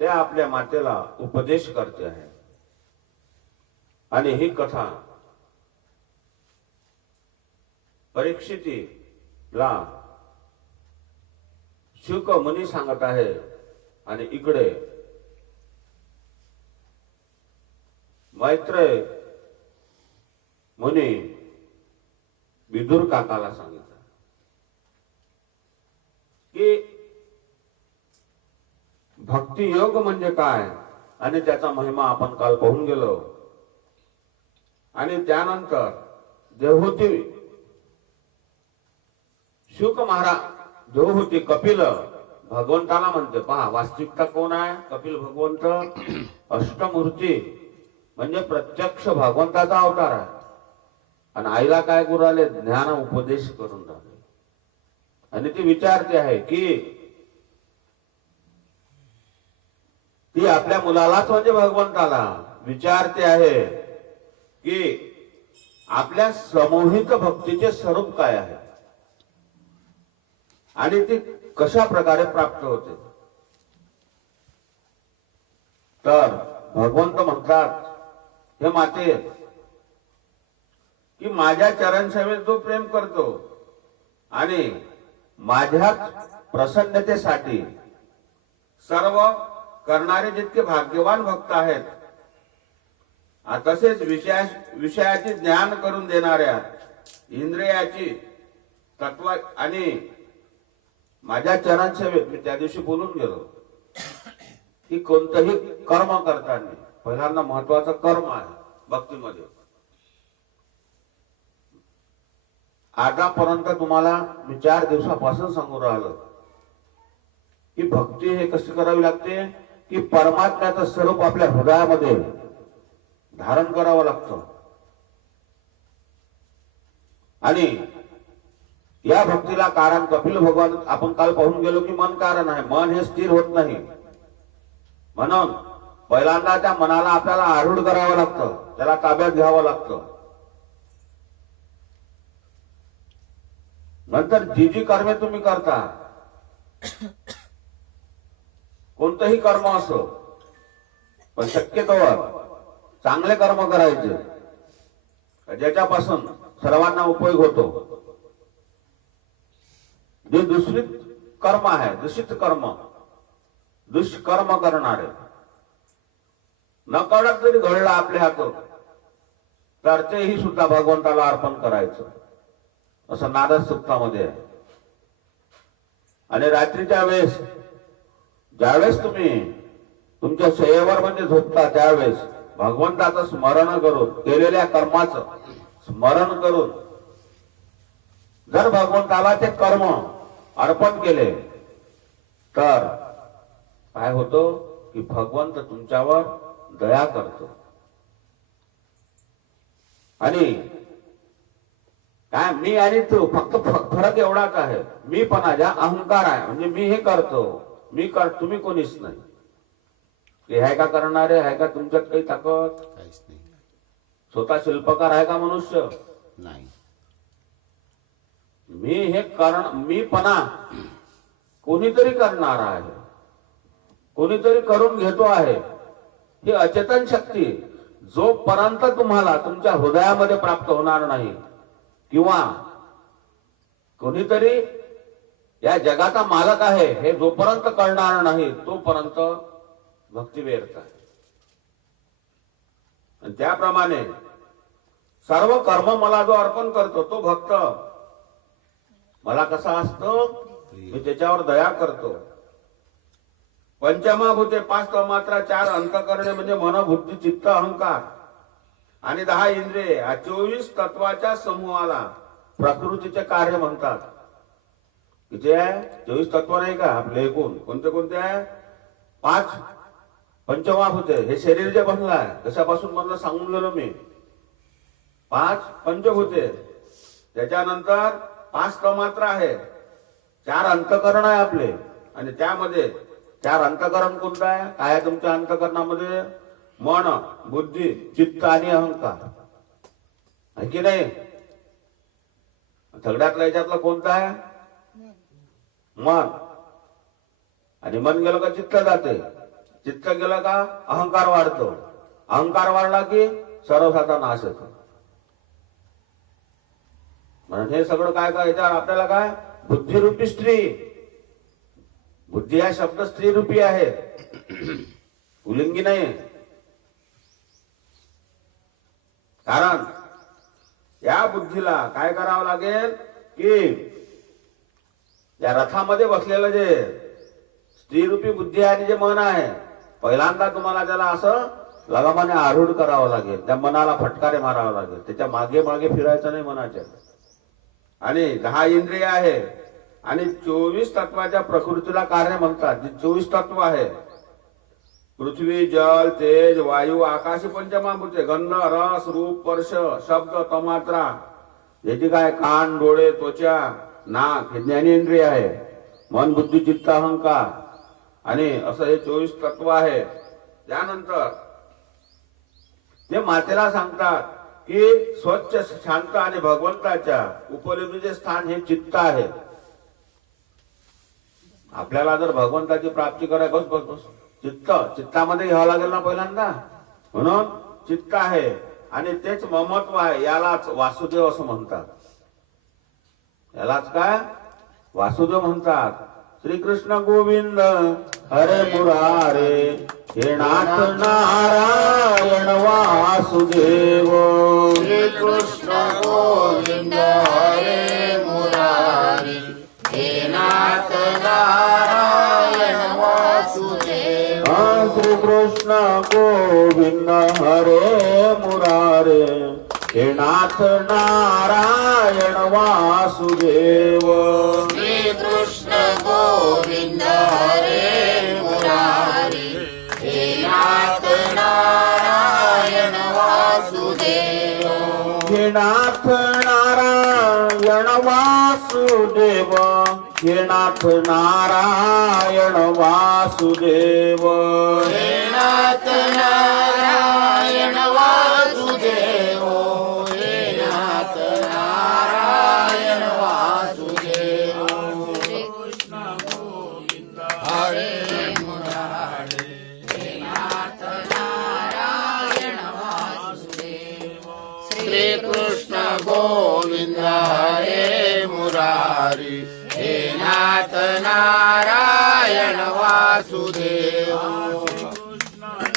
ते आपल्या मातेला उपदेश करते आहे. आणि ही कथा परीक्षितीला शुक मुनी सांगत आहे. आणि इकडे मैत्रेय मुनी विदुर काकाला सांगितलं की भक्ती योग म्हणजे काय आणि त्याचा महिमा आपण काल पाहून गेलो. आणि त्यानंतर देवहूती शुक महाराज देवहूती कपिल भगवंताला म्हणते. पहा वास्तविकता कोण आहे? कपिल भगवंत अष्टमूर्ती म्हणजे प्रत्यक्ष भगवंताचा अवतार आहे. आणि आईला काय करू राहिले? ज्ञान उपदेश करून राहिले. आणि ती विचारते आहे की ती आपल्या मुलालाच म्हणजे भगवंताला विचारते आहे की आपल्या समूहित भक्तीचे स्वरूप काय आहे आणि ती कशा प्रकारे प्राप्त होते. तर भगवंत म्हणतात, हे माते, की माझ्या चरण सेवेत जो प्रेम करतो आणि माझ्या प्रसन्नतेसाठी सर्व करणारे जितके भाग्यवान भक्त आहेत, तसेच विषयाचे ज्ञान करून देणाऱ्या इंद्रियाची तत्व आणि माझ्या चरण सेवेत मी त्या दिवशी बोलून गेलो की कोणतंही कर्म करताना पहिल्यांदा महत्वाचं कर्म आहे भक्तीमध्ये. आतापर्यंत तुम्हाला मी 4 दिवसापासून सांगून राहिलो की भक्ती हे कशी करावी लागते की परमात्म्याचं स्वरूप आपल्या हृदयामध्ये धारण करावं लागतं. आणि या भक्तीला कारण कपिल भगवान आपण काल पाहून गेलो की मन कारण आहे. मन हे स्थिर होत नाही. म्हणून पहिल्यांदा त्या मनाला आपल्याला आरूढ करावं लागतं, त्याला ताब्यात घ्यावं लागतं. नंतर जी जी कर्मे तुम्ही करता, कोणतंही कर्म असो, पण शक्यतोवर चांगले कर्म करायचे ज्याच्यापासून सर्वांना उपयोग होतो. जे दूषित कर्म आहे, दूषित कर्म, दुष्कर्म करणारे नकळत जरी घडलं आपल्या हातून तर तेही सुद्धा भगवंताला अर्पण करायचं, असं नारद सूक्तामध्ये आहे. आणि रात्रीच्या वेळेस ज्यावेळेस तुम्ही तुमच्या शय्येवर म्हणजे झोपता त्यावेळेस भगवंताचं स्मरण करून, केलेल्या कर्माचं स्मरण करून जर भगवंताला ते कर्म अर्पण केले तर काय होतं की भगवंत तुमच्यावर दया करतो. आणि काय मी आणि तू फक्त फरक एवढाच आहे, मी पण ज्या अहंकार आहे म्हणजे मी हे करतो, तुम्ही कोणीच नाही. हे आहे का करणारे? आहे का तुमच्यात काही ताकद? काहीच नाही. स्वतः शिल्पकार आहे का मनुष्य? नाही. मी हे मीपणा कोणीतरी करणार आहे, कोणीतरी करून घेतो आहे. ही अचेतन शक्ती जोपर्यंत तुम्हाला तुमच्या हृदयामध्ये प्राप्त होणार नाही किंवा कोणीतरी या जगाचा मालक आहे हे जोपर्यंत कळणार नाही तोपर्यंत भक्ती व्यर्थ आहे. आणि त्याप्रमाणे सर्व कर्म मला जो अर्पण करतो तो भक्त मला कसा असतो, मी त्याच्यावर दया करतो. पंचमहाभूते 5 तन्मात्रा 4 अंतःकरणे म्हणजे मन, बुद्धी, चित्त, अहंकार आणि 10 इंद्रिये या 24 तत्वाच्या समूहाला प्रकृतीचे कार्य म्हणतात. किती आहे? 24 तत्व नाही का आपले एकूण? कोणते कोणते आहे? 5 पंचमहाभूते. हे शरीर जे बनलं आहे कशापासून बनलं सांगून गेलो मी. 5 पंचभूते, त्याच्यानंतर 5 तन्मात्रा आहे, 4 अंतःकरण आहे आपले. आणि त्यामध्ये 4 अंतःकरण कोणतं आहे? काय आहे तुमच्या अंतःकरणामध्ये? मन, बुद्धी, चित्त आणि अहंकार आहे की नाही? सगळ्यातला याच्यातला कोणता आहे? मन. आणि मन गेलं का चित्त जाते. चित्त गेलं का अहंकार वाढतो, अहंकार वाढला की सर्वसाचा नाश होतो. म्हणून हे सगळं काय काय याच्यावर आपल्याला काय बुद्धिरूपी स्त्री, बुद्धी हा शब्द स्त्री रूपी आहे, पुलिंगी नाही. कारण या बुद्धीला काय करावं लागेल की या रथामध्ये बसलेलं जे स्त्रीरूपी बुद्धी आणि जे मन आहे, पहिल्यांदा तुम्हाला त्याला असं लगामाने आरूढ करावं लागेल, त्या मनाला फटकारे मारावं लागेल, त्याच्या मागे मागे फिरायचं नाही मनाच्या. आणि 10 इंद्रिय आहे आणि 24 तत्वाच्या प्रकृतीला कार्य म्हणतात. जे 24 तत्व आहे, पृथ्वी, जल, तेज, वायू, आकाश, पंचमहाभूते, गंध, रस, रूप, स्पर्श, शब्द, तन्मात्रा, याची काय कान, डोळे, त्वचा, नाक हे ज्ञानेंद्रिय आहे. मन, बुद्धी, चित्त, अहंकार आणि असं हे 24 तत्व आहे. त्यानंतर ते मातेला सांगतात की स्वच्छ, शांत आणि भगवंताच्या उपलब्धीचे स्थान हे चित्त आहे. आपल्याला जर भगवंताची प्राप्ती करायची बस बस बस चित्तामध्ये घ्यावं लागेल ना पहिल्यांदा. म्हणून चित्त आहे आणि तेच ममत्व आहे. यालाच वासुदेव असं म्हणतात. यालाच काय वासुदेव म्हणतात. श्रीकृष्ण गोविंद हरे मुरारे, हे नाथ नारायण वासुदेव. श्रीकृष्ण गोविंद हरे मुरारी, हे नाथ नारायण वासुदेव. श्रीकृष्ण गोविंद हरे मुरारे, हे नाथ नारायण वासुदेव. श्रीकृष्ण गोविंद हरे मुरारी, हे नाथ नारायण वासुदेव. हे नाथ नारायण वासुदेव, हे नाथ नारायण वासुदेव. हे नाथ नारायण वासुदेव, हे नाथ नारायण वासुदेव. श्रीकृष्ण गोविंद हरे मुरारी, हे नाथ नारायण वासुदेव. श्रीकृष्ण गोविंद हरे मुरारी, हे नाथ नारायण वासुदेव.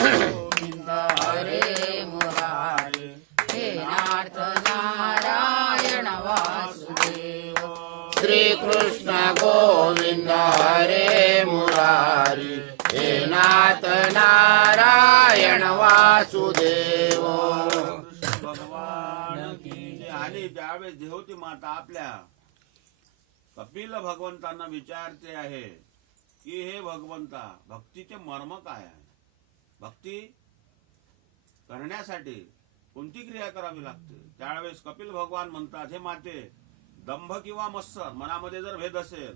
गोविंद हरे मुरारी, हे नाथ नारायण वासुदेव. श्रीकृष्ण गोविंद हरे मुरारी, हे नाथ नारायण वासुदेव. भगवान की. आणि ज्यावेळेस देवती माता आपल्या कपिल भगवंतांना विचारते आहे की हे भगवंता, भक्तीचे मर्म काय आहे? भक्ती करण्यासाठी कोणती क्रिया करावी लागते? त्यावेळेस कपिल भगवान म्हणतात, हे माते, दंभ किंवा मत्सर मनामध्ये जर भेद असेल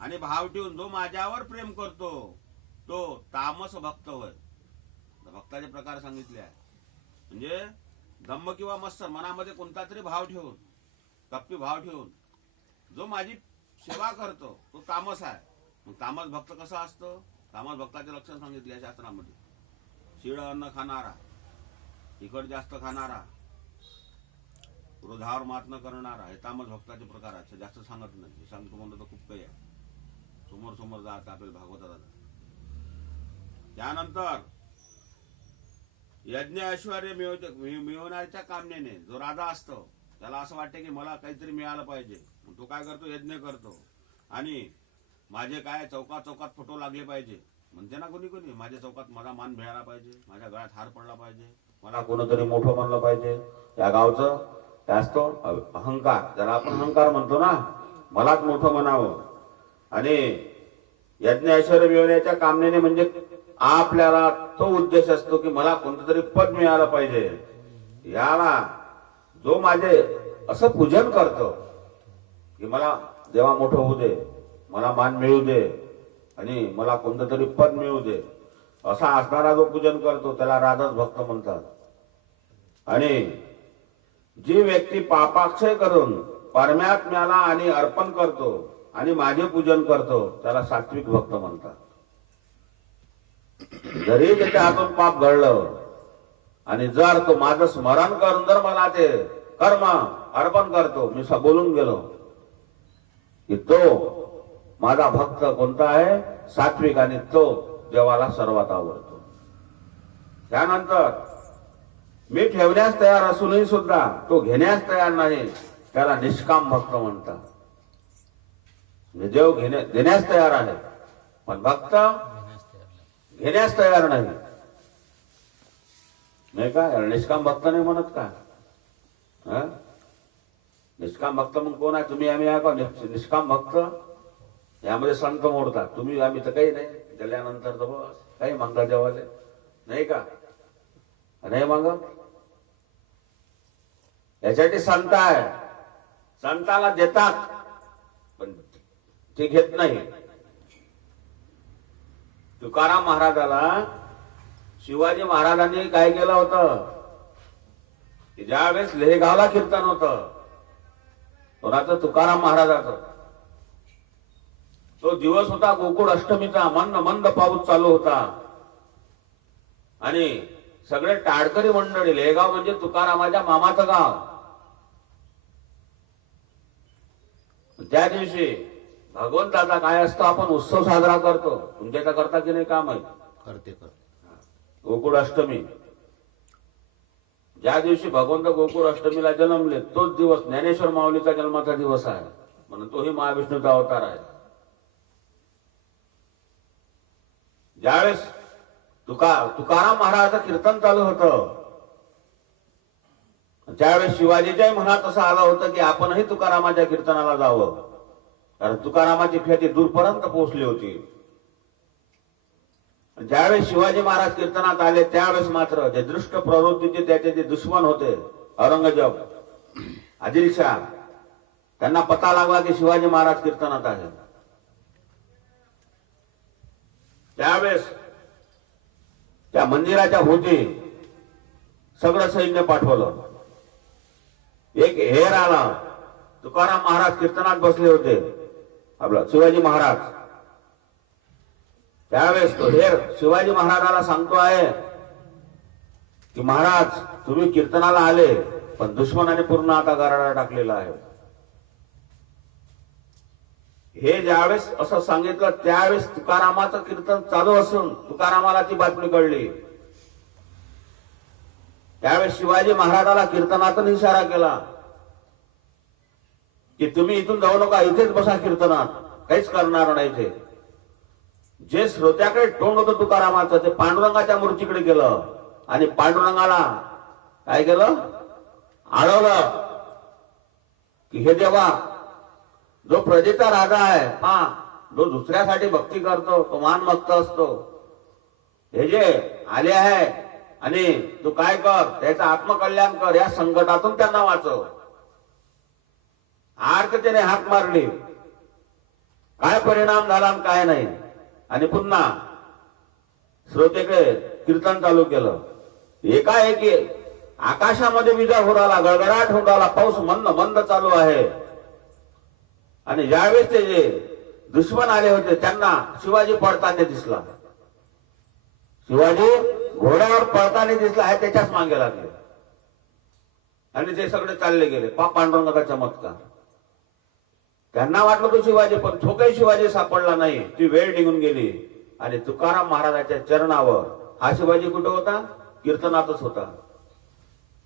आणि भाव ठेवून जो माझ्यावर प्रेम करतो तो तामस भक्त होय. भक्ताचे प्रकार सांगितले आहे. म्हणजे दंभ किंवा मत्सर मनामध्ये कोणता तरी भाव ठेवून, कपटी भाव ठेवून जो माझी सेवा करतो तो तामस आहे. मग तामस भक्त कसा असतो? तामस भक्ताचे लक्षण सांगितले शास्त्रामध्ये. शिळ अन्न खाणारा, तिखट जास्त खाणारा, क्रोधावर मात न करणारा, हे तामस भक्ताचे प्रकार आहेत. जास्त सांगत नाही, हे सांगतो म्हणतो तर खूप काही आहे. समोर समोर जात आपल्याला भागवतात. त्यानंतर यज्ञ ऐश्वर्य मिळवण्याच्या कामनेने जो राजा असतो त्याला असं वाटते की मला काहीतरी मिळालं पाहिजे. तो काय करतो? यज्ञ करतो. आणि माझे काय चौकात चौकात फोटो लागले पाहिजे म्हणते ना कोणी कोणी. माझ्या चौकात मला मान मिळाला पाहिजे, माझ्या गळ्यात हार पडला पाहिजे, मला कोणतरी मोठं म्हणलं पाहिजे. या गावचं काय असतो? अहंकार, ज्याला आपण अहंकार म्हणतो ना, मलाच मोठं म्हणावं. आणि यज्ञ ऐश्वर्य मिळवण्याच्या कामनेने म्हणजे आपल्याला तो उद्देश असतो की मला कोणतं तरी पद मिळालं पाहिजे. याला जो माझे असं पूजन करतो की मला देवा मोठं होऊ दे, मला मान मिळू दे आणि मला कोणतं तरी पद मिळू दे, असा असणारा जो पूजन करतो त्याला राजस भक्त म्हणतात. आणि जी व्यक्ती पापाक्षय करून परमात्म्याला आणि अर्पण करतो आणि माझे पूजन करतो त्याला सात्विक भक्त म्हणतात. जरी त्याच्या हातून पाप घडलं आणि जर तो माझं स्मरण करून जर मला ते कर्म अर्पण करतो, मी बोलून गेलो की तो माझा भक्त कोणता आहे, सात्विक, आणि तो देवाला सर्वात आवडतो. त्यानंतर मी ठेवण्यास तयार असूनही सुद्धा तो घेण्यास तयार नाही, त्याला निष्काम भक्त म्हणतात. देव देण्यास तयार आहे पण भक्त घेण्यास तयार नाही. नाही का, निष्काम भक्त नाही म्हणत का? निष्काम भक्त मग कोण आहे? तुम्ही आम्ही आहे का निष्काम भक्त? यामध्ये संत मोडतात. तुम्ही आम्ही तर काही नाही, गेल्यानंतर तर बस काही मागता जेवाले नाही का? नाही मागत. याच्यासाठी संत आहे, संताला देतात पण ते घेत नाही. तुकाराम महाराजाला शिवाजी महाराजांनी काय केलं होतं? ज्यावेळेस लेहगावला कीर्तन होतं कोणाचं? तुकाराम महाराजाचं. तो दिवस होता गोकुळ अष्टमीचा, मंद मंद पाऊस चालू होता आणि सगळे टाळकरी मंडळी, लेहगाव म्हणजे तुकारामाच्या मामाचं गाव. त्या दिवशी भगवंताचा काय असतो, आपण उत्सव साजरा करतो. तुमच्याकडे करता की नाही? काम आहे करते. गोकुळ अष्टमी. ज्या दिवशी भगवंत गोकुळ अष्टमीला जन्मले तोच दिवस ज्ञानेश्वर माऊलीचा जन्माचा दिवस आहे, म्हणून तोही महाविष्णूचा अवतार आहे. ज्यावेळेस तुकाराम महाराजाचं कीर्तन चालू होतं त्यावेळेस शिवाजीच्याही मनात असं आलं होतं की आपणही तुकारामाच्या कीर्तनाला जावं, कारण तुकारामाची ख्याती दूरपर्यंत पोहोचली होती. ज्यावेळेस शिवाजी महाराज कीर्तनात आले त्यावेळेस मात्र जे दृष्ट प्रवृत्तीचे त्याचे जे दुश्मन होते, औरंगजेब, आदिलशाह, त्यांना पता लागला की शिवाजी महाराज कीर्तनात आहे. त्यावेळेस त्या मंदिराच्या भोवती सगळं सैन्य पाठवलं. एक हेर आला, तुकाराम महाराज कीर्तनात बसले होते, आपला शिवाजी महाराज. त्यावेळेस तो हेर शिवाजी महाराजाला सांगतो आहे की महाराज तुम्ही कीर्तनाला आले पण दुश्मनाने पूर्ण आता गाराडा टाकलेला आहे. हे ज्यावेळेस असं सांगितलं त्यावेळेस तुकारामाचं कीर्तन चालू असून तुकारामाला ती बातमी कळली. त्यावेळेस शिवाजी महाराजाला कीर्तनातून इशारा केला की तुम्ही इथून जाऊ नका, इथेच बसा कीर्तनात, काहीच करणार नाही. ते जे श्रोत्याकडे तोंड होतं तुकारामाचं ते पांडुरंगाच्या मूर्तीकडे गेलं आणि पांडुरंगाला काय केलं? अडवलं की हे देवा, जो प्रजेचा राजा आहे, जो दुसऱ्यासाठी भक्ती करतो तो मान भक्त असतो, हे जे आले आहे आणि तू काय कर, त्याचं आत्मकल्याण कर, या संकटातून त्यांना वाचव. आर्क त्याने हाक मारली, काय परिणाम झाला काय नाही, आणि पुन्हा श्रोतेकडे कीर्तन चालू केलं. एकाएकी आकाशामध्ये विजा होत आला, गडगडाट होत आला, पाऊस मंद मंद चालू आहे. आणि ज्यावेळेस ते जे दुश्मन आले होते त्यांना शिवाजी पळताना दिसला. शिवाजी घोड्यावर पळताना दिसला आहे, त्याच्याच मागे लागले आणि ते सगळे चालले गेले. पांडुरंगाचा चमत्कार. त्यांना वाटलं तो शिवाजी, पण तो काही शिवाजी सापडला नाही. ती वेळ निघून गेली आणि तुकाराम महाराजाच्या चरणावर, हा शिवाजी कुठे होता? कीर्तनातच होता.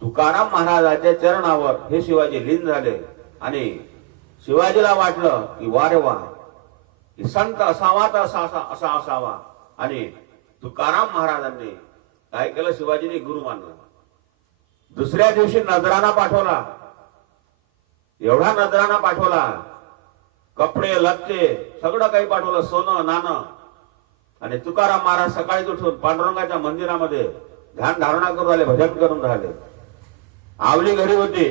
तुकाराम महाराजाच्या चरणावर हे शिवाजी लीन झाले आणि शिवाजीला वाटलं की वा रे वा, की संत असावा तर असा असावा. आणि तुकाराम महाराजांनी काय केलं? शिवाजीने गुरु मानला. दुसऱ्या दिवशी नजराणा पाठवला, एवढा नजराणा पाठवला, कपडे लत्ते सगळं काही पाठवलं, सोनं नाणं. आणि तुकाराम महाराज सकाळीच उठून पांडुरंगाच्या मंदिरामध्ये ध्यान धारणा करून राहिले, भजन करून राहिले. आवली घरी होती,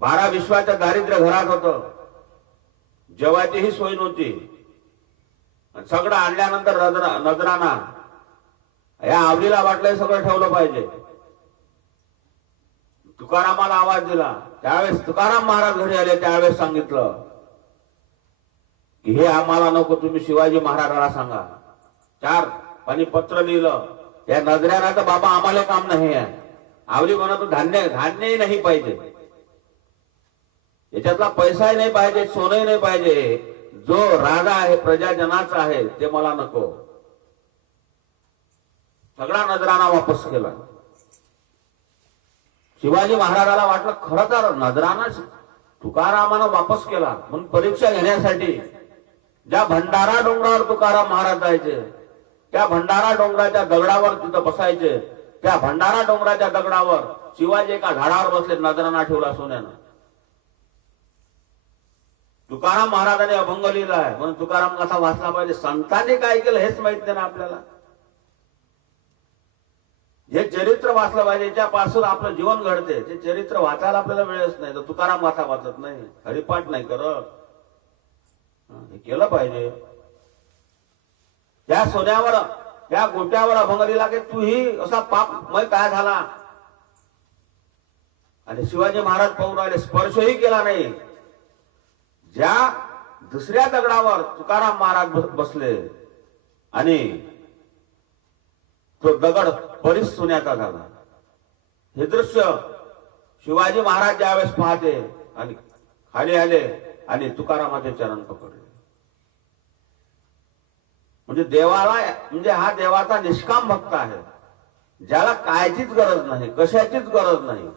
12 विश्वाचं दारिद्र्य घरात होतं, जेवायचीही सोय नव्हती. सगळं आणल्यानंतर नजराणा या आवलीला वाटलंय सगळं ठेवलं पाहिजे. तुकारामाला आवाज दिला. त्यावेळेस तुकाराम महाराज घरी आले, त्यावेळेस सांगितलं की हे आम्हाला नको, तुम्ही शिवाजी महाराजाला सांगा. आणि पत्र लिहिलं, या नजऱ्याला तर बाबा आम्हाला काम नाही आहे, आवली म्हणतो धान्यही नाही पाहिजे, याच्यातला पैसाही नाही पाहिजे, सोनंही नाही पाहिजे, जो राजा आहे प्रजाजनाचा आहे ते मला नको. सगळा नजराणा वापस केला. शिवाजी महाराजाला वाटलं खरं तर नजराणा तुकारामानं वापस केला, म्हणून परीक्षा घेण्यासाठी ज्या भंडारा डोंगरावर तुकाराम महाराज जायचे, त्या भंडारा डोंगराच्या दगडावर तिथं बसायचे, त्या भंडारा डोंगराच्या दगडावर शिवाजी एका झाडावर बसले, नजराणा ठेवला सोन्यानं. तुकाराम महाराजांनी अभंग लिहिला आहे, म्हणून तुकाराम कसा वाचला पाहिजे. संतांनी काय केलं हेच माहित नाही ना आपल्याला. हे चरित्र वाचलं पाहिजे, याच्यापासून आपलं जीवन घडते. ते चरित्र वाचायला आपल्याला वेळच नाही, तर तुकाराम गाथा वाचत नाही, हरिपाठ नाही करत. हे केलं पाहिजे. त्या सोन्यावर, त्या गोट्यावर अभंग लिहिला की तूही असा पापमय काय झाला. आणि शिवाजी महाराज पाहून राहिले, स्पर्शही केला नाही. ज्या दुसऱ्या दगडावर तुकाराम महाराज बसले आणि तो दगड बरीच सोन्याचा झाला. हे दृश्य शिवाजी महाराज ज्यावेळेस पाहते आणि खाली आले आणि तुकारामाचे चरण पकडले. म्हणजे देवाला, म्हणजे हा देवाचा निष्काम भक्त आहे, ज्याला कायचीच गरज नाही, कशाचीच गरज नाही.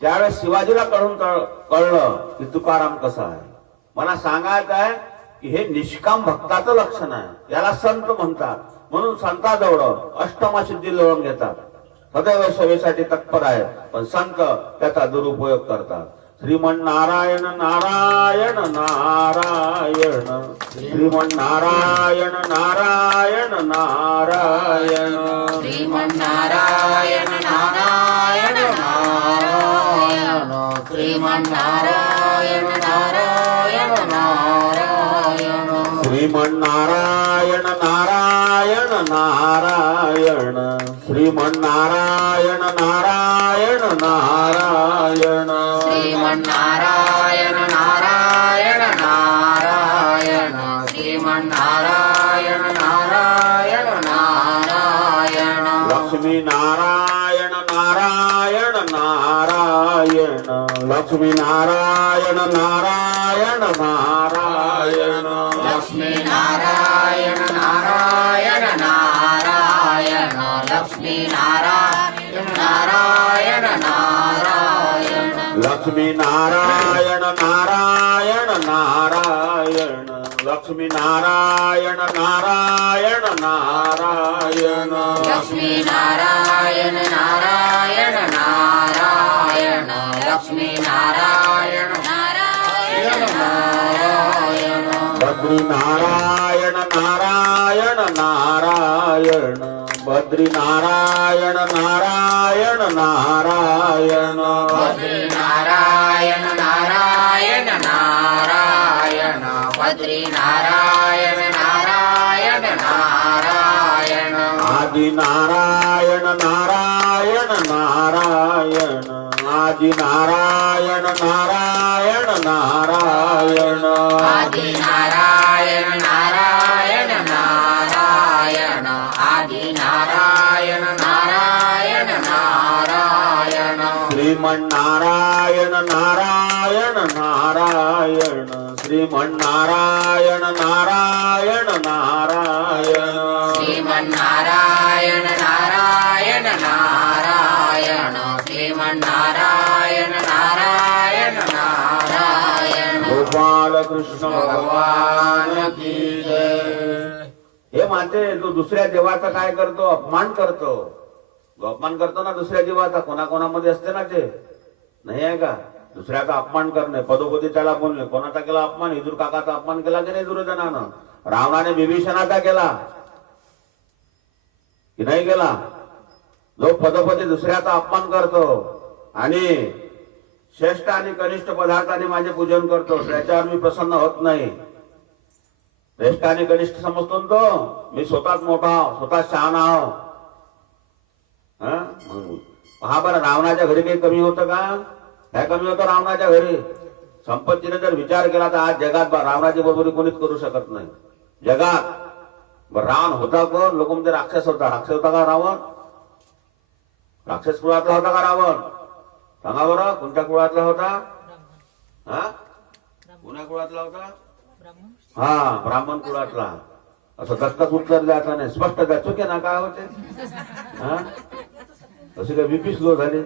त्यावेळेस शिवाजीला कळलं की तुकाराम कसा आहे. मला सांगायचं आहे की हे निष्काम भक्ताचं लक्षण आहे, याला संत म्हणतात. म्हणून संताजवळ अष्टमा सिद्धी लिहून घेतात, सदैव सेवेसाठी तत्पर आहे, पण संत त्याचा दुरुपयोग करतात. श्रीमन्नारायण नारायण नारायण, श्रीमन्नारायण नारायण नारायण, श्रीमन्नारायण नारायण नारायण, श्रीमन्नारायण नारायण नारायण, श्रीमन्नारायण नारायण नारायण, श्रीमन्नारायण नारायण नारायण, श्रीमन्नारायण नारायण नारायण, श्रीमन्नारायण नारायण नारायण, लक्ष्मी नारायण नारायण नारायण, लक्ष्मी नारायण नारायण नारायण, लक्ष्मी नारायण नारायण नारायण, लक्ष्मी नारायण नारायण नारायण, लक्ष्मी नारायण नारायण नारायण, लक्ष्मी नारायण नारायण नारायण, लक्ष्मी नारायण नारायण नारायण, लक्ष्मी नारायण नारायण नारायण, बद्री नारायण नारायण नारायण, बद्री नारायण नारायण नारायण, बद्री नारायण नारायण नारायण, बद्री नारायण नारायण नारायण, आदि नारायण नारायण नारायण, आदि नारायण नारायण नारायण, आदि नारायण नारायण नारायण, आदि नारायण नारायण नारायण, श्रीमन्नारायण नारायण नारायण, श्रीमन्नारायण नारायण नारायण, श्रीमन्नारायण नारायण नारायण, श्रीमन्नारायण नारायण नारायण. गोपाल कृष्ण भगवान की जय. हे माते तो दुसऱ्या देवाचा काय करतो, अपमान करतो. अपमान करतो ना दुसऱ्या देवाचा, कोणाकोणामध्ये असते ना ते, नाही आहे का. दुसऱ्याचा अपमान करणे, पदोपदी त्याला बोलणे. कोणाचा केला अपमान, हिजूर काकाचा अपमान केला की नाही दुर्योधनानं. रावणाने विभीषणाचा केला की नाही केला. जो पदोपदी दुसऱ्याचा अपमान करतो आणि श्रेष्ठ आणि कनिष्ठ पदार्थाने माझे पूजन करतो, त्याच्यावर मी प्रसन्न होत नाही. श्रेष्ठ आणि कनिष्ठ समजतो ना तो, मी स्वतःच मोठा आहो, स्वतः शहाणा आहो. पहा बरं, रावणाच्या घरी काही कमी होतं का. काय कमी होतं रावणाच्या घरी. संपत्तीने जर विचार केला तर आज जगात रावणाची बरोबरी कोणीच करू शकत नाही. जगात बरं रावण होता कोण? लोक म्हणजे राक्षस होता. राक्षस होता का रावण? राक्षस कुळातला होता का रावण? सांगा बरं, कोणत्या कुळातला होता? हा, कोण्या कुळातला होता? हा, ब्राह्मण कुळातला. असं दत्तक उचलले आता नाही, स्पष्ट द्या. चुके ना काय होते? हा, असे काय बीपी स्लो झाले?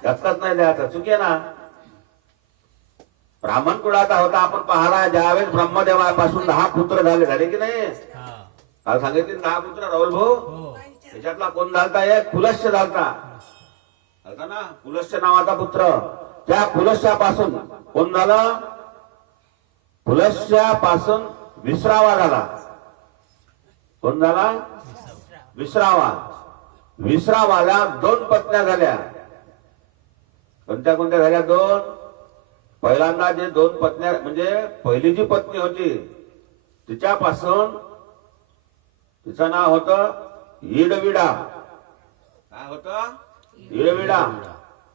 दत्तच नाही द्यायचा, चुके ना. ब्राह्मण कुळाचा होता. आपण पाहला ज्यावेळेस ब्रह्मदेवापासून 10 पुत्र झाले की नाही? काल सांगितले 10 पुत्र राहुल भाऊ. त्याच्यातला कोण झालता? एक पुलस्य झालता ना, पुलस्य नावाचा पुत्र. त्या पुलस्यापासून कोण झालं? पुलस्यापासून विसरावा झाला. कोण झाला? विसरावा. विसरावाला 2 पत्न्या झाल्या. कोणत्या कोणत्या झाल्या? 2. पहिल्यांदा जे 2 पत्न्या, म्हणजे पहिली जी पत्नी होती तिच्यापासून, तिचं नाव होतं ईडविडा. काय होतं? ईडविडा.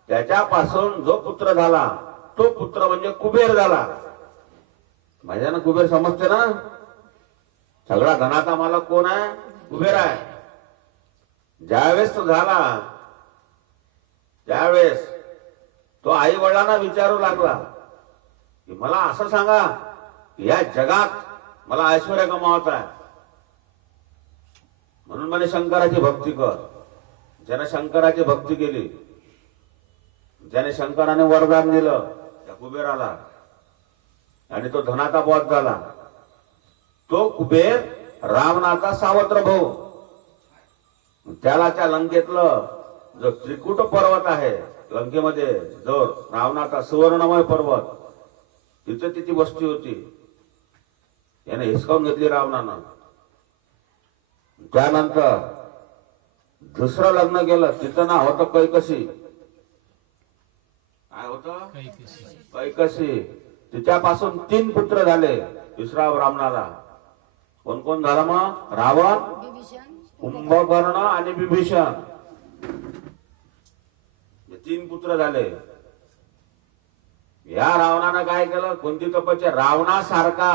त्याच्यापासून जो पुत्र झाला तो पुत्र म्हणजे कुबेर झाला. माझ्या ना कुबेर समजते ना? सगळा धनाचा मालक कोण आहे? कुबेर आहे. ज्यावेळेस तो झाला त्यावेळेस तो आई वडिलांना विचारू लागला की मला असं सांगा, या जगात मला ऐश्वर्य कमावत आहे, म्हणून मला शंकराची भक्ती कर. ज्याने शंकराची भक्ती केली, ज्याने शंकराने वरदान दिलं त्या कुबेराला, आणि तो धनाचा बॉस झाला, तो कुबेर रावणाचा सावत्र भाऊ. त्याला त्या लंकेतलं जो त्रिकुट पर्वत आहे, लंकेमध्ये जो रावणाचा सुवर्णमय पर्वत, तिथे तिची वस्ती होती. याने हिसकावून घेतली रावणानं. त्यानंतर दुसरं लग्न केलं. तिचं नाव होतं कैकसी. काय होतं? कैकसी. तिच्यापासून 3 पुत्र झाले दुसऱ्या ब्राह्मणाला. कोण कोण झाला मग? रावण, कुंभकर्ण आणि विभीषण. 3 पुत्र झाले. या रावणानं काय केलं? कोणती तपस्या? रावणासारखा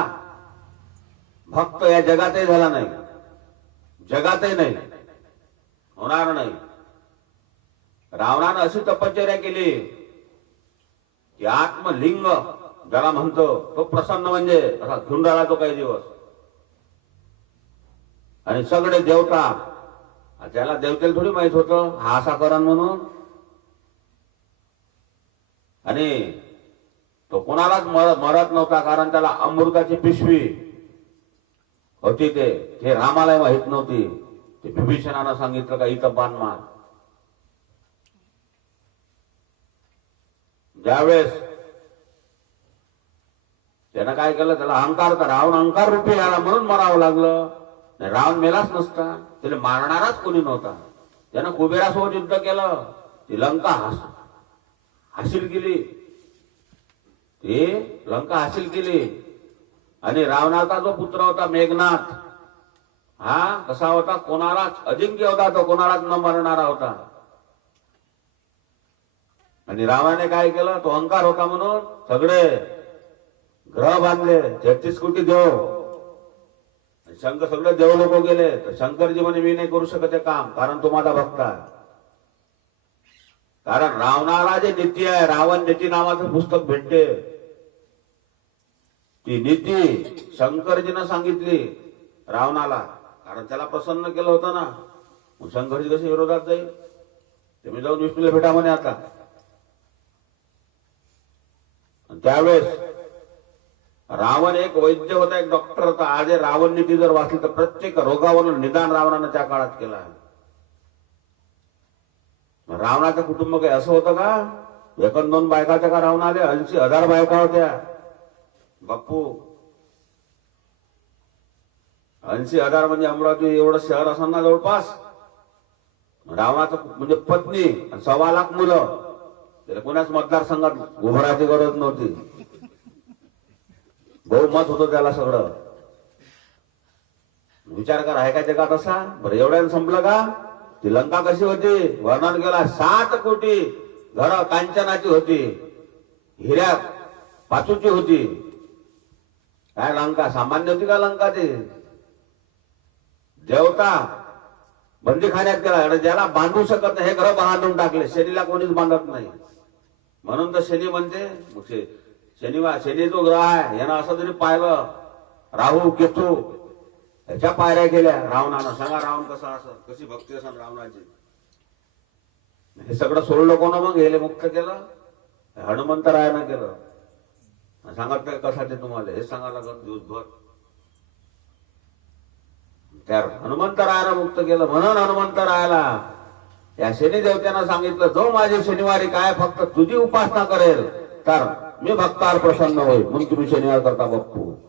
भक्त या जगातही झाला नाही, जगातही नाही, होणार नाही. रावणानं अशी तपश्चर्या केली की आत्मलिंग ज्याला म्हणतो तो प्रसन्न, म्हणजे असा घेऊन राहिला तो काही दिवस. आणि सगळे देवता, त्याला देवतेला थोडी माहित होतं हा असा करण म्हणून. आणि तो कोणालाच मरत नव्हता, कारण त्याला अमृताची पिशवी होती. ते रामाला माहित नव्हती. ते विभीषणानं सांगितलं का इथं बाण मार. ज्यावेळेस त्यानं काय केलं, त्याला अहंकार, तर रावण अहंकार रूपी आला म्हणून मरावं लागलं. नाही, रावण मेलाच नसता, त्याला मारणाराच कोणी नव्हता. त्यानं कुबेरासोबत युद्ध केलं, ती लंका हासिल केली. ते लंका हासिल केली. आणि रावणाचा जो पुत्र होता मेघनाथ, हा कसा होता? कोणालाच अजिंक्य होता, तो कोणालाच न मरणारा होता. आणि रावणाने काय केलं? तो अहंकार होता म्हणून सगळे ग्रह बांधले, 33 कोटी देव. शंकर सगळे देव लोक गेले. तर शंकरजी म्हणे मी नाही करू शकत हे काम, कारण तो माझा भक्त आहे. कारण रावणाला जे नीती आहे, रावण नीती नावाचं पुस्तक भेटते, ती नीती शंकरजीनं सांगितली रावणाला, कारण त्याला प्रसन्न केलं होतं ना. मग शंकरजी कशी विरोधात जाईल? तुम्ही जाऊन विष्णूला भेटा म्हणे आता. त्यावेळेस रावण एक वैद्य होता, एक डॉक्टर होता. आज रावण नीती जर वाचली तर प्रत्येक रोगावर निदान रावणानं त्या काळात केला आहे. रावणाचं कुटुंब काय असं होतं का? 1-2 बायकाच्या का रावणाले 80,000 बायका होत्या बाप्पू. 80,000 म्हणजे अमरावती एवढं शहर असं ना जवळपास. रावणाचं म्हणजे पत्नी 1.25 लाख मुलं. त्याला कोणाच मतदारसंघात उभारायची गरज नव्हती, बहुमत होतं त्याला सगळं. विचार करा, आहे का जगात असा? बरं, एवढ्यानं संपलं का? ती लंका कशी होती? वर्णन केला. 7 कोटी घर कांचनाची होती, हिऱ्या पाचूची होती. काय लंका सामान्य होती का लंका? ती देवता बंदीखान्यात गेला, ज्याला बांधू शकत नाही हे ग्रह बांधून टाकले, शनीला कोणीच बांधत नाही. म्हणून तर शनी म्हणते, शनी जो ग्रह आहे यानं असं जरी पाहिलं, राहू केतू ह्याच्या पायऱ्या केल्या रावणानं. सांगा रावण कसा असं, कशी भक्ती असेल रावणाची. हे सगळं सोडलं कोण मग, हेले मुक्त केलं हनुमंतरायानं केलं. सांगत काय कसा ते तुम्हाला हे सांगायला लागत दिवसभर. त्या हनुमंतरायानं मुक्त केलं. म्हणून हनुमंतरायाला या शनी देवत्यानं सांगितलं, जो माझे शनिवारी काय फक्त तुझी उपासना करेल तर मी भक्तावर प्रसन्न होईल. म्हणून तुम्ही शनिवार करता बघतो.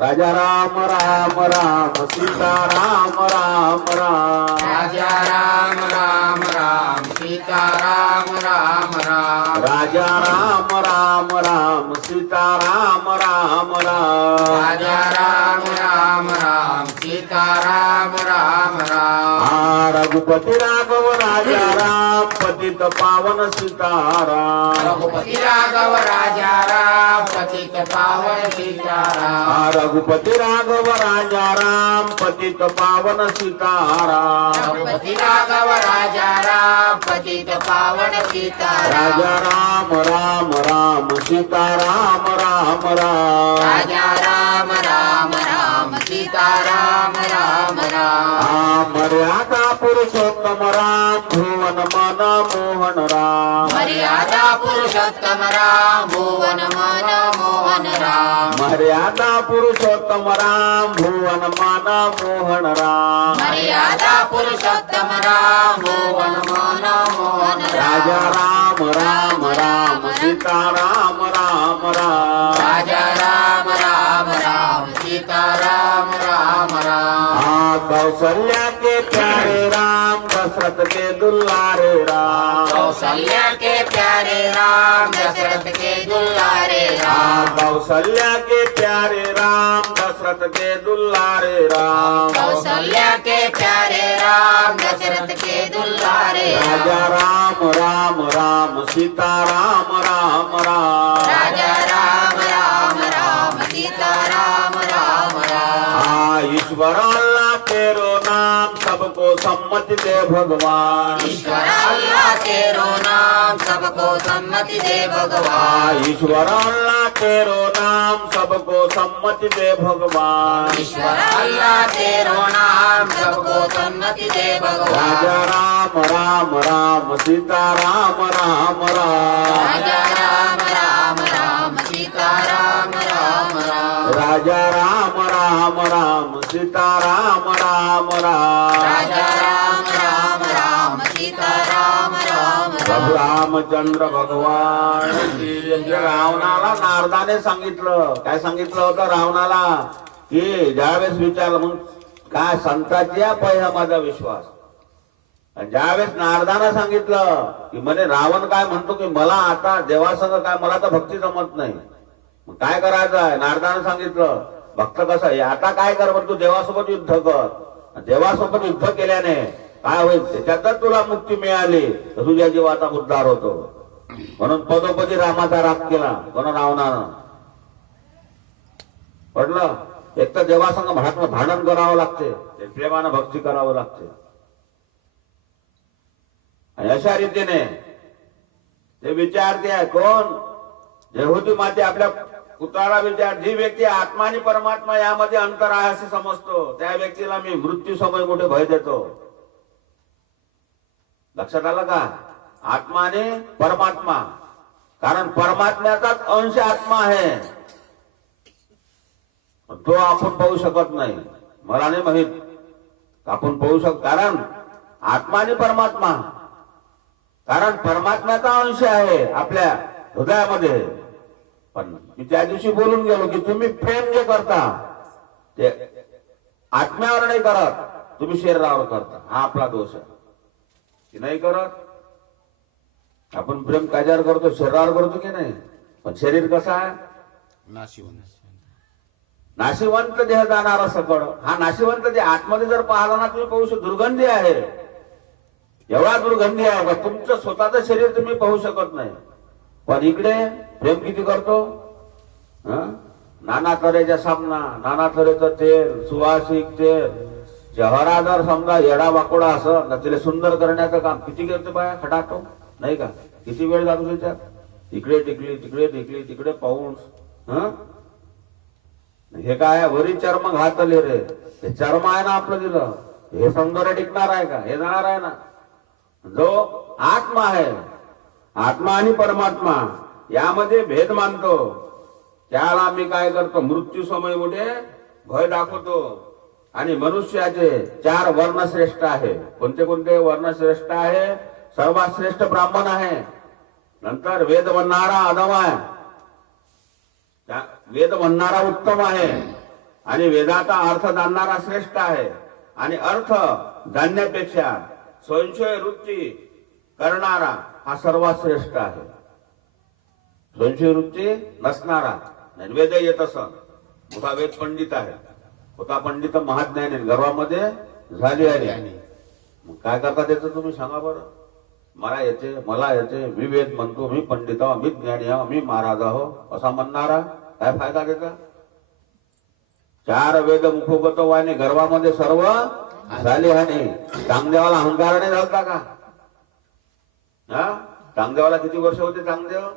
राजा राम राम राम सीता राम राम राम. राजा राम राम राम सीता राम राम राम. राजा राम राम राम सीता राम राम राम. राजा राम राम राम सीता राम राम राम. रघुपती राघव राजा राम पतित पावन सीताराम. रघुपती राघव राजा राम पतित पावन सीताराम. रघुपती राघव राजा राम पतित पावन सीताराम. रघुपती राघव राजा राम पतित पावन सीताराम. राजा राम राम राम सीताराम राम राम. राजा राम राम राम सीताराम राम राम. मर्यादा पुरुषोत्तम राम भुवन मन मोहन राम. मर्यादा पुरुषोत्तम राम भुवन मन मोहन राम. मर्यादा पुरुषोत्तम राम भुवन मन मोहन राम. मर्यादा पुरुषोत्तम राम भुवन मन मोहन राजा राम. राम राम राम सीताराम राम राम. राजा राम राम राम सीताराम राम राम. कौशल्या के प्यारे राम दशरथ के दुलारे राम. कौशल्या के प्यारे राम दशरथ के दुलारे राम. कौशल्या के प्यारे राम दशरथ के दुलारे राम. कौशल्या के प्यारे राम दशरथ के दुलारे राजा राम. राम राम राम सीताराम राम राम. राजा राम राम राम सीताराम राम राम. ईश्वर अल्लाह तेरो नाम सबको सम्मति दे भगवान. ईश्वर अल्लाह तेरो नाम सबको सम्मति दे भगवान. ईश्वर अल्लाह तेरो नाम सबको सम्मति दे भगवान. ईश्वर अल्लाह तेरो नाम सबको सम्मति दे भगवान. राजा राम राम राम सीताराम राम राम. राजा राम राम राम सीताराम राम राम. राजा राम राम राम सीताराम राम राम. राजा राम राम राम सीताराम राम राम. प्रभू रामचंद्र भगवान की जय. रावणाला नारदाने सांगितलं, काय सांगितलं होतं रावणाला, की ज्यावेळेस विचारलं मग काय संताची आहे पहिला माझा विश्वास. आणि ज्यावेळेस नारदानं सांगितलं की म्हणे रावण काय म्हणतो की मला आता देवासंग काय, मला तर भक्ती जमत नाही, मग काय करायचं आहे. नारदानं सांगितलं भक्त कसं आहे, आता काय कर, तू देवासोबत युद्ध कर. देवासोबत युद्ध केल्याने काय होईल, त्याच्यातच तुला मुक्ती मिळाली तर तुझ्या जीवाचा उद्धार होतो. म्हणून पदोपदी रामाचा राग केला कोण, रावणानं. पडलं एक तर देवासंग भांडण करावं लागते, प्रेमानं भक्ती करावं लागते. आणि अशा रीतीने ते विचारते आहे कोण, यहुदी माते आपल्या पुत्राला विचार, जी व्यक्ती आत्मा आणि परमात्मा यामध्ये अंतर आहे असे समजतो त्या व्यक्तीला मी मृत्यू समय मोठे भय देतो. लक्षात आलं का, आत्मा आणि परमात्मा, कारण परमात्म्याचाच अंश आत्मा आहे, तो आपण पाहू शकत नाही. मला नाही माहित आपण पाहू शकतो, कारण आत्मा आणि परमात्मा, कारण परमात्म्याचा अंश आहे आपल्या हृदयामध्ये. पण मी त्या दिवशी बोलून गेलो की तुम्ही प्रेम जे करता ते आत्म्यावर नाही करत, तुम्ही शरीरावर करता. हा आपला दोष आहे की नाही करत. आपण प्रेम कायद्यावर करतो, शरीरावर करतो की नाही. पण शरीर कसं आहे, नाशिवंत देह जाणारा सकळ. हा नाशिवंत देह आतमध्ये जर पाहिला ना तुम्ही पाहू शकता, दुर्गंधी आहे, एवढा दुर्गंधी आहे का तुमचं स्वतःचं शरीर तुम्ही पाहू शकत नाही. पण इकडे प्रेम किती करतो, नाना तऱ्हेच्या सामना, नाना तऱ्हेचं तेल, सुवासिक तेल, चेहरा जर समजा येडा वाकोडा असं तर तिला सुंदर करण्याचं काम किती करते बाया खटाटो नाही का? किती वेळ जातो त्याच्यात? इकडे टिकली तिकडे टिकली तिकडे पाऊस. हे काय वरी चर्म घातले रे, हे चर्म आहे ना आपलं दिलं, हे सौंदर्य टिकणार आहे का? हे जाणार आहे ना. जो आत्मा आहे, आत्मा आणि परमात्मा यामध्ये भेद मानतो त्याला आम्ही काय करतो? मृत्यू समय मोठे भय दाखवतो. आणि मनुष्याचे 4 वर्ण श्रेष्ठ आहे. कोणते कोणते वर्ण श्रेष्ठ आहे? सर्वात श्रेष्ठ ब्राह्मण आहे, नंतर वेद म्हणणारा अधम आहे, वेद म्हणणारा उत्तम आहे, आणि वेदाचा अर्थ जाणणारा श्रेष्ठ आहे, आणि अर्थ जाणण्यापेक्षा संशय वृत्ती करणारा हा सर्वात श्रेष्ठ आहे. संशय वृत्ती नसणारा वेद येत असं मोठा वेद पंडित आहे, होता पंडित महाज्ञानी गर्वामध्ये झाली आहे. मग काय करता त्याचं तुम्ही सांगा बरं? मला येते मी वेद म्हणतो, मी पंडित आहो, मी ज्ञानी आहो, मी महाराज आहो असा म्हणणारा काय फायदा त्याचा? 4 वेद मुखोगत वाणी गर्वामध्ये सर्व झाले आणि चांगदेवाला अहंकार नाही झालता का? चांगदेवाला किती वर्ष होते? चांगदेव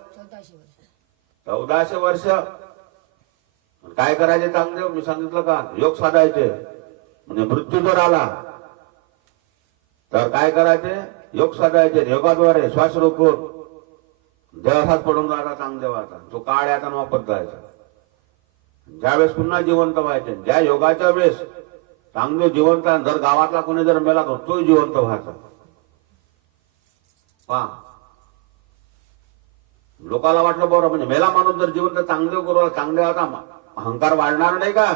1400 वर्ष. काय करायचे चांगदेव? मी सांगितलं का? योग साधायचे. म्हणजे मृत्यू जर आला तर काय करायचे? योग साधायचे. योगाद्वारे श्वास रोखून देवात पडून राहिला चांगदेवाचा, तो काळ याचा वापरत जायचा. ज्यावेळेस पुन्हा जिवंत व्हायचे, ज्या योगाच्या वेळेस चांगदेव जिवंत, जर गावातला कोणी जर मेला तर तोही जिवंत व्हायचा. पहा, लोकाला वाटलं बरं म्हणजे मेला माणूस जर जिवंत चांगदेव करू, चांगदेवाचा अहंकार वाढणार नाही का?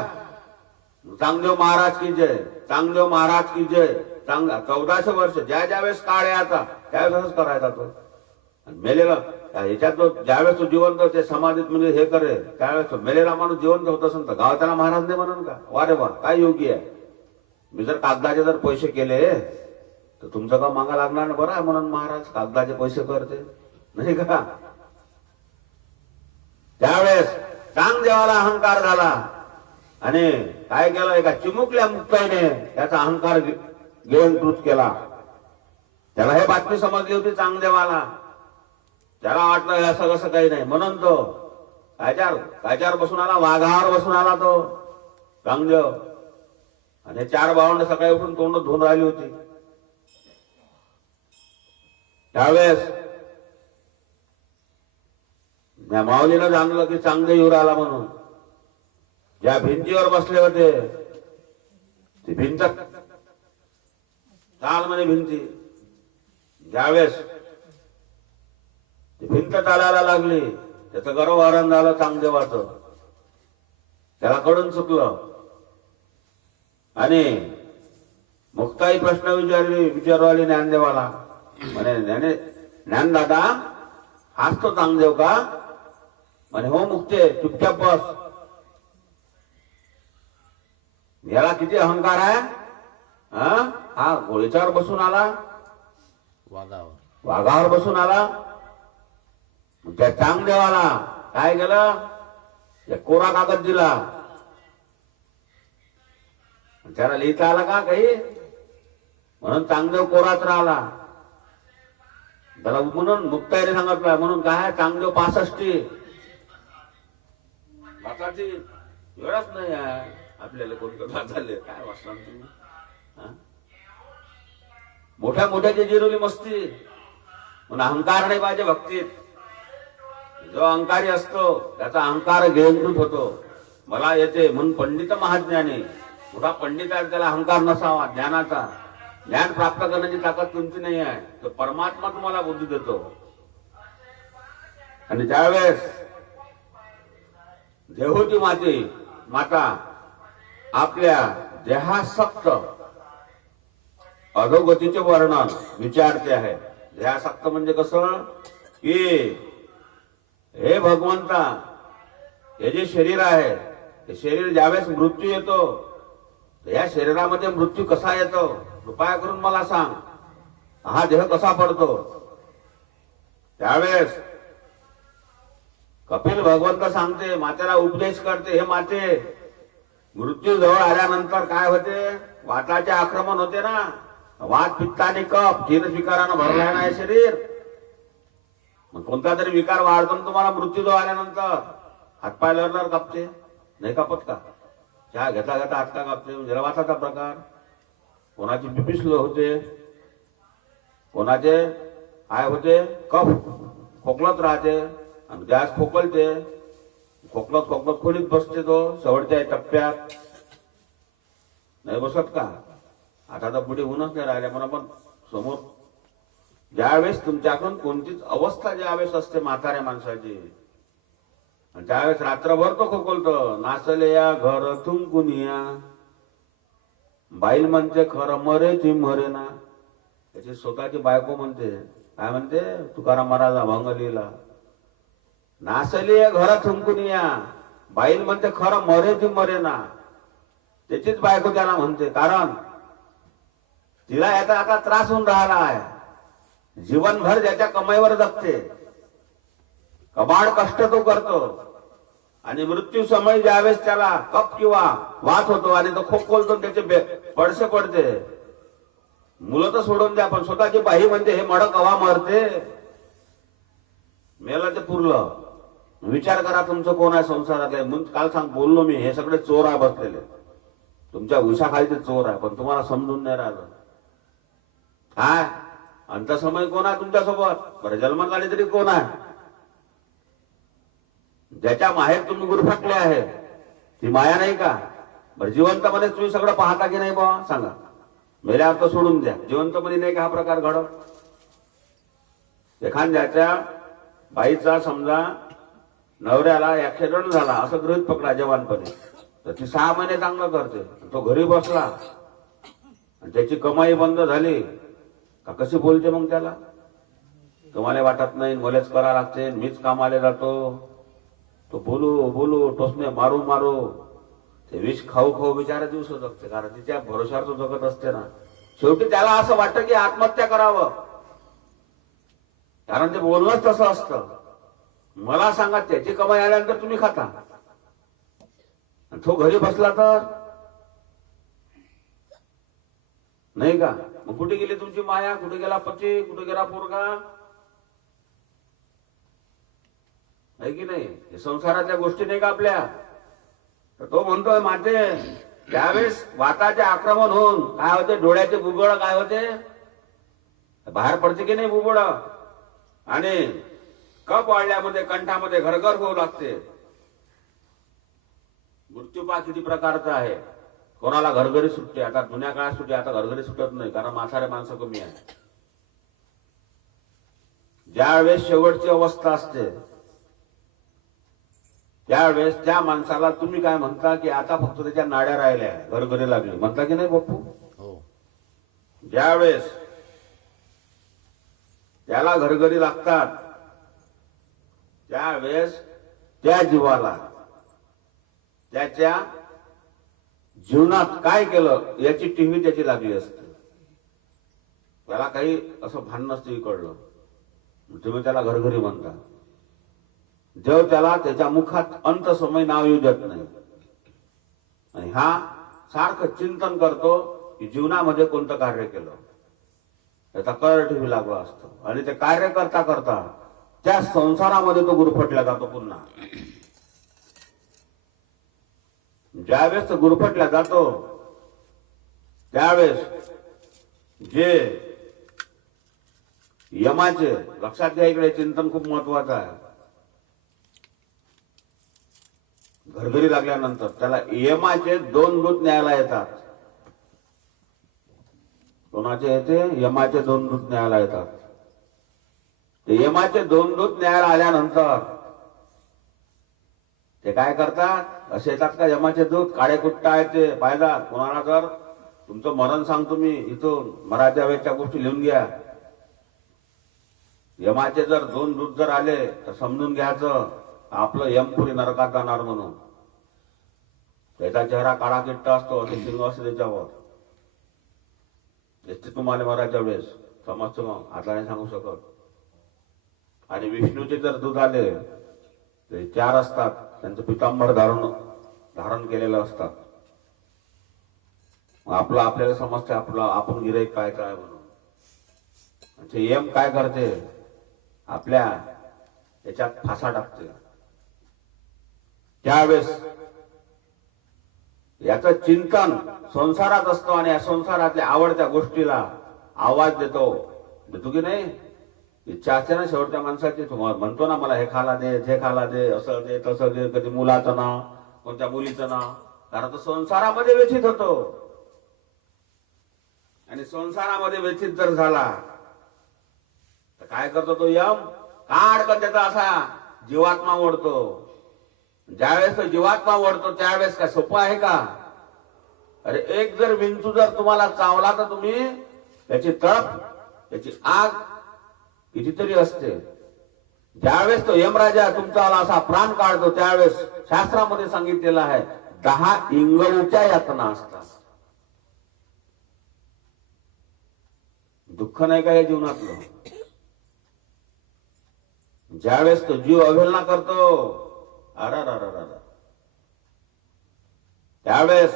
चांगदेव महाराज की जय, चांगदेव महाराज की जय. 1400 वर्ष ज्या ज्यावेळेस काळ याचा त्यावेळेस करायचा तो. मेलेला याच्यात ज्यावेळेस तो जिवंत ते समाधीत म्हणजे हे करे त्यावेळेस तो मेलेला माणूस जिवंत होत असेल तर गाव त्याला महाराज नाही म्हणून का? वा रे वा, काय योगी आहे. मी जर कागदाचे जर पैसे केले तर तुमचं का मागा लागणार ना? बरं आहे म्हणून महाराज कागदाचे पैसे करते नाही का? त्यावेळेस चांगदेवाला अहंकार झाला आणि काय केलं? एका चिमुकल्या मुक्ताईने त्याचा अहंकार गिळंकृत केला. त्याला हे बातमी समजली होती चांगदेवाला. त्याला वाटलं हे असं कसं काही नाही, म्हणून तो कायच्यावर बसून आला, वाघावर बसून आला तो चांगदेव. आणि 4 भावंड सकाळी उठून तोंड धुवून राहिली होती. त्यावेळेस त्या माऊलीनं जाणलं की चांगदेव येऊन आला म्हणून. ज्या भिंतीवर बसले होते ती भिंत चाल म्हणे भिंती. ज्यावेळेस ती भिंत चालायला लागली त्याचं गर्वहरण झालं चांगदेवाचं. त्याला कडून चुकलं आणि मुक्ताई प्रश्न विचारवाली ज्ञानदेवाला म्हणे, ज्ञानदादा हाच तो चांगदेव का? म्हणे हो मुक्ते, चुपचाप बस. याला किती अहंकार आहे? हा घोडीच्यावर बसून आला, वाघावर बसून आला. त्या चांगदेवाला काय केलं? कोरा कागद दिला. त्याला लिहिता आला का काही? म्हणून चांगदेव कोराच राहिला. त्याला म्हणून मुक्ताईने सांगितलं म्हणून काय? चांगदेव 65 वाचाची वेळच नाही आहे आपल्याला. कोणतं वाचाले काय वाचला तुम्ही? मोठ्या मोठ्याची जिरवली मस्ती. म्हणून अहंकार नाही पाहिजे भक्तीत. जो अहंकारी असतो त्याचा अहंकार गिळंकृत होतो. मला येते म्हणून पंडित महाज्ञानी, मोठा पंडित आहे त्याला अहंकार नसावा. ज्ञानाचा ज्ञान प्राप्त करण्याची ताकद तुमची नाही आहे, तो परमात्मा तुम्हाला बुद्धी देतो. आणि त्यावेळेस देहूती माता आपल्या देहासक्त अधोगतीचे वर्णन विचारते आहे. देहासक्त म्हणजे कसं की हे भगवंता, हे जे शरीर आहे ते शरीर ज्यावेळेस मृत्यू येतो या शरीरामध्ये मृत्यू कसा येतो कृपया करून मला सांग. हा देह कसा पडतो? त्यावेळेस कपिल भगवंत सांगते, मातेला उपदेश करते, हे माते मृत्यू जवळ आल्यानंतर काय होते? वाताचे आक्रमण होते ना. वात पित्ताने कफ तीन विकारानं भरलं आहे ना हे शरीर. मग कोणता तरी विकार वाढतो ना तुम्हाला मृत्यू जवळ आल्यानंतर. हातपाय लढणार कापते नाही कापत का? चहा घेता घेता हात का कापते? म्हणजे वाताचा प्रकार. कोणाची बीपी स्लो होते, कोणाचे काय होते? कफ खोकलत राहते आणि गॅस खोकलते. खोकलत खोकलत खोलीत बसते तो शेवटच्या टप्प्यात. नाही बसत का? आता तर पुढे होऊनच नाही राहिल्या म्हणा. पण समोर ज्यावेळेस तुमच्याकडून कोणतीच अवस्था ज्यावेळेस असते म्हाताऱ्या माणसाची, आणि त्यावेळेस रात्रभर तो खोकलतो. नाचले या घर थुंकुनिया, बाईल म्हणते खरं मरे ती मरे ना. त्याची स्वतःची बायको म्हणते, काय म्हणते? तुकाराम महाराज भंगलीला, नाचले या घर थुंकुनिया, बाईल म्हणते खरं मरे ती मरे ना. त्याचीच बायको त्याला म्हणते, कारण तिला याचा आता त्रास होऊन राहिला आहे. जीवनभर ज्याच्या कमाईवर जगते, कबाड कष्ट तो करतो, आणि मृत्यू समय ज्यावेळेस त्याला कफ किंवा वात होतो आणि तो खोकलतो, त्याचे पडसे पडते. मुलं तर सोडून द्या, पण स्वतःची बाई म्हणते हे मड कवा मरते. मेलं ते पुरलं. विचार करा तुमचं कोण आहे संसारातले. काल बोललो मी, हे सगळे चोर आहे बसलेले. तुमच्या उशाखाली ते चोर आहे, पण तुम्हाला समजून नाही राहिलं. काय अंत समय कोण आहे तुमच्यासोबत? बरं जन्मकाळी तरी कोण आहे? ज्याच्या माहेर तुम्ही गुरफटले आहे ती माया नाही का? बरं जिवंतपणे तुम्ही सगळं पाहता की नाही बा? सांगा. मेल्यावर तर सोडून द्या. जिवंतपणे नाही का हा प्रकार घडत? एखाद्याच्या बाईचा समजा नवऱ्याला ऍक्सिडेंट झाला असं गृहीत पकडा जवानपणे, तर ती 6 महिने चांगलं करते. तो घरी बसला आणि त्याची कमाई बंद झाली का कशी बोलते मग त्याला? तुम्हाला वाटत नाही मलाच करा लागते, मीच कामाला जातो. तो बोलू बोलू टोचणे मारू मारू ते विष खाऊ खाऊ बिचारा दिवस जगते, कारण तिच्या भरोशावर तो जगत असते ना. शेवटी त्याला असं वाटतं की आत्महत्या करावं, कारण ते बोलणंच तसं असतं. मला सांगा, त्याची कमाई आल्यानंतर तुम्ही खाता आणि तो घरी बसला तर नाही का? मग कुठे गेली तुमची माया? कुठे गेला पती? कुठे गेला पोरगा? आहे की नाही? हे संसारातल्या गोष्टी नाही का आपल्या? तर तो म्हणतोय माझे त्यावेळेस वाताचे आक्रमण होऊन काय होते? डोळ्याचे बुबळ काय होते? बाहेर पडते की नाही बुबळ? आणि कप वाढल्यामध्ये कंठामध्ये घरघर होऊ लागते. मृत्यू पहा किती प्रकारचा आहे. कोणाला घरघरी सुटते, आता जुन्या काळात सुटते, आता घरघरी सुटत नाही, कारण म्हातारे माणसं कमी आहे. ज्यावेळेस शेवटची अवस्था असते त्यावेळेस त्या माणसाला तुम्ही काय म्हणता की आता फक्त त्याच्या नाड्या राहिल्या, घरघरी लागली म्हणता की नाही बाप्पू? ज्यावेळेस त्याला घरघरी लागतात त्यावेळेस त्या जीवाला त्याच्या जीवनात काय केलं याची टीव्ही त्याची लागली असते. त्याला काही असं भान नसतं कळलं, तुम्ही त्याला घरघरी म्हणता. जेव्हा त्याला त्याच्या मुखात अंत समय नाव येऊ देत नाही, आणि हा सारखं चिंतन करतो की जीवनामध्ये कोणतं कार्य केलं, त्याचा कळ टीव्ही लागला असतो. आणि ते कार्य करता करता त्या संसारामध्ये तो गुरफटला जातो पुन्हा. ज्यावेळेस तो गुरफटला जातो त्यावेळेस जे यमाचे, लक्षात घ्या इकडे चिंतन खूप महत्वाचं आहे. घरघरी लागल्यानंतर त्याला यमाचे 2 दूत न्यायला येतात. कोणाचे येते? यमाचे 2 दूत न्यायला येतात. ते यमाचे 2 दूत न्यायला आल्यानंतर ते काय करतात? असे येतात का यमाचे दूत? काळे कुट्टा आहेत ते पाहिला. कोणाला जर तुमचं मरण सांगतो मी इथून, मराठ्या वेळच्या गोष्टी लिहून घ्या. यमाचे जर 2 दूत जर आले तर समजून घ्यायचं आपलं यमपुरी नरकात जाणार म्हणून. त्याचा चेहरा काळा किट्ट असतो, असे शिंग असते त्याच्यावर. ते तुम्हाला मराठ्या वेळेस समजतं, मग आता नाही सांगू शकत. आणि विष्णूचे जर दूध आले ते 4 असतात, त्यांचं पितांबर धारण केलेलं असतात. आपलं आपल्याला समजते आपलं आपण गिराईक काय काय म्हणून ते एम काय करते आपल्या याच्यात फासा टाकते. त्यावेळेस याचं चिंतन संसारात असतो आणि या संसारातल्या आवडत्या गोष्टीला आवाज देतो की नाही. इच्छा असते ना शेवटच्या माणसाची, म्हणतो ना मला हे खाला दे ते खाला दे असं दे तसं दे, कधी मुलाचं नाव कोणत्या मुलीचं नाव, कारण तो संसारामध्ये व्यथित होतो. आणि संसारामध्ये व्यथित जर झाला तर काय करतो तो यम, काढकन त्याचा असा जीवात्मा ओढतो. ज्यावेळेस तो जीवात्मा ओढतो त्यावेळेस काय सोपं आहे का. अरे एक जर विंचू जर तुम्हाला चावला तर तुम्ही त्याची तळप त्याची आग कितीतरी असते. ज्यावेळेस तो यमराजा तुमचा असा प्राण काढतो त्यावेळेस शास्त्रामध्ये सांगितलेलं आहे 10 इंगळूच्या यातना असतात. दुःख नाही का या जीवनातलं. ज्यावेळेस तो जीव अवहेलना करतो त्यावेळेस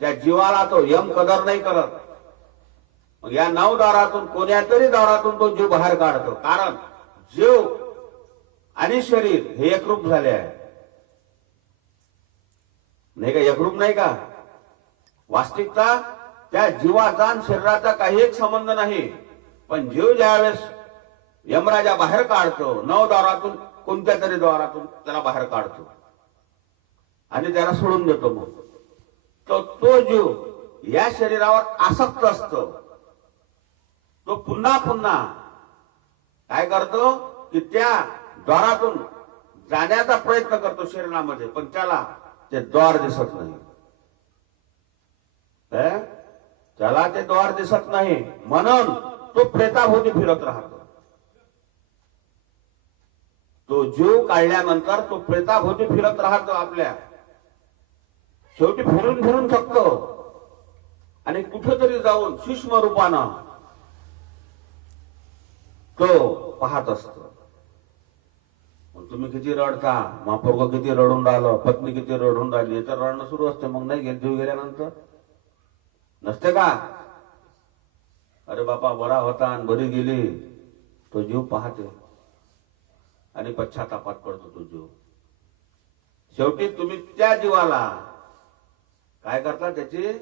त्या जीवाला तो यम कदर नाही करत. मग या 9 दारातून कोण्या तरी दारातून तो जीव बाहेर काढतो. कारण जीव आणि शरीर हे एकरूप झाले आहे नाही का. एकरूप नाही का. वास्तविकता त्या जीवाचा आणि शरीराचा काही एक संबंध नाही. पण जीव ज्यावेळेस यमराजा बाहेर काढतो 9 दारातून कोणत्या तरी द्वारातून त्याला बाहेर काढतो आणि त्याला सोडून देतो. मग तो जीव या शरीरावर आसक्त असतो. तो पुन्हा पुन्हा काय करतो की त्या द्वारातून जाण्याचा प्रयत्न करतो शरीरामध्ये, पण त्याला ते द्वार दिसत नाही. त्याला ते द्वार दिसत नाही म्हणून तो प्रेताभोवती फिरत राहतो. तो जीव काढल्यानंतर तो प्रेताभोवती फिरत राहतो. आपल्या शेवटी फिरून फिरून थकतो आणि कुठेतरी जाऊन सूक्ष्म रूपानं तो पाहत असतो. तुम्ही किती रडता, महापोरग किती रडून राहिलं, पत्नी किती रडून राहिली, तर रडणं सुरू असते. मग नाही गेल जीव गेल्यानंतर नसते का. अरे बापा बरा होता आणि बरी गेली. तो जीव पाहते आणि पश्चातापात पडतो तो जीव. शेवटी तुम्ही त्या जीवाला काय करता त्याची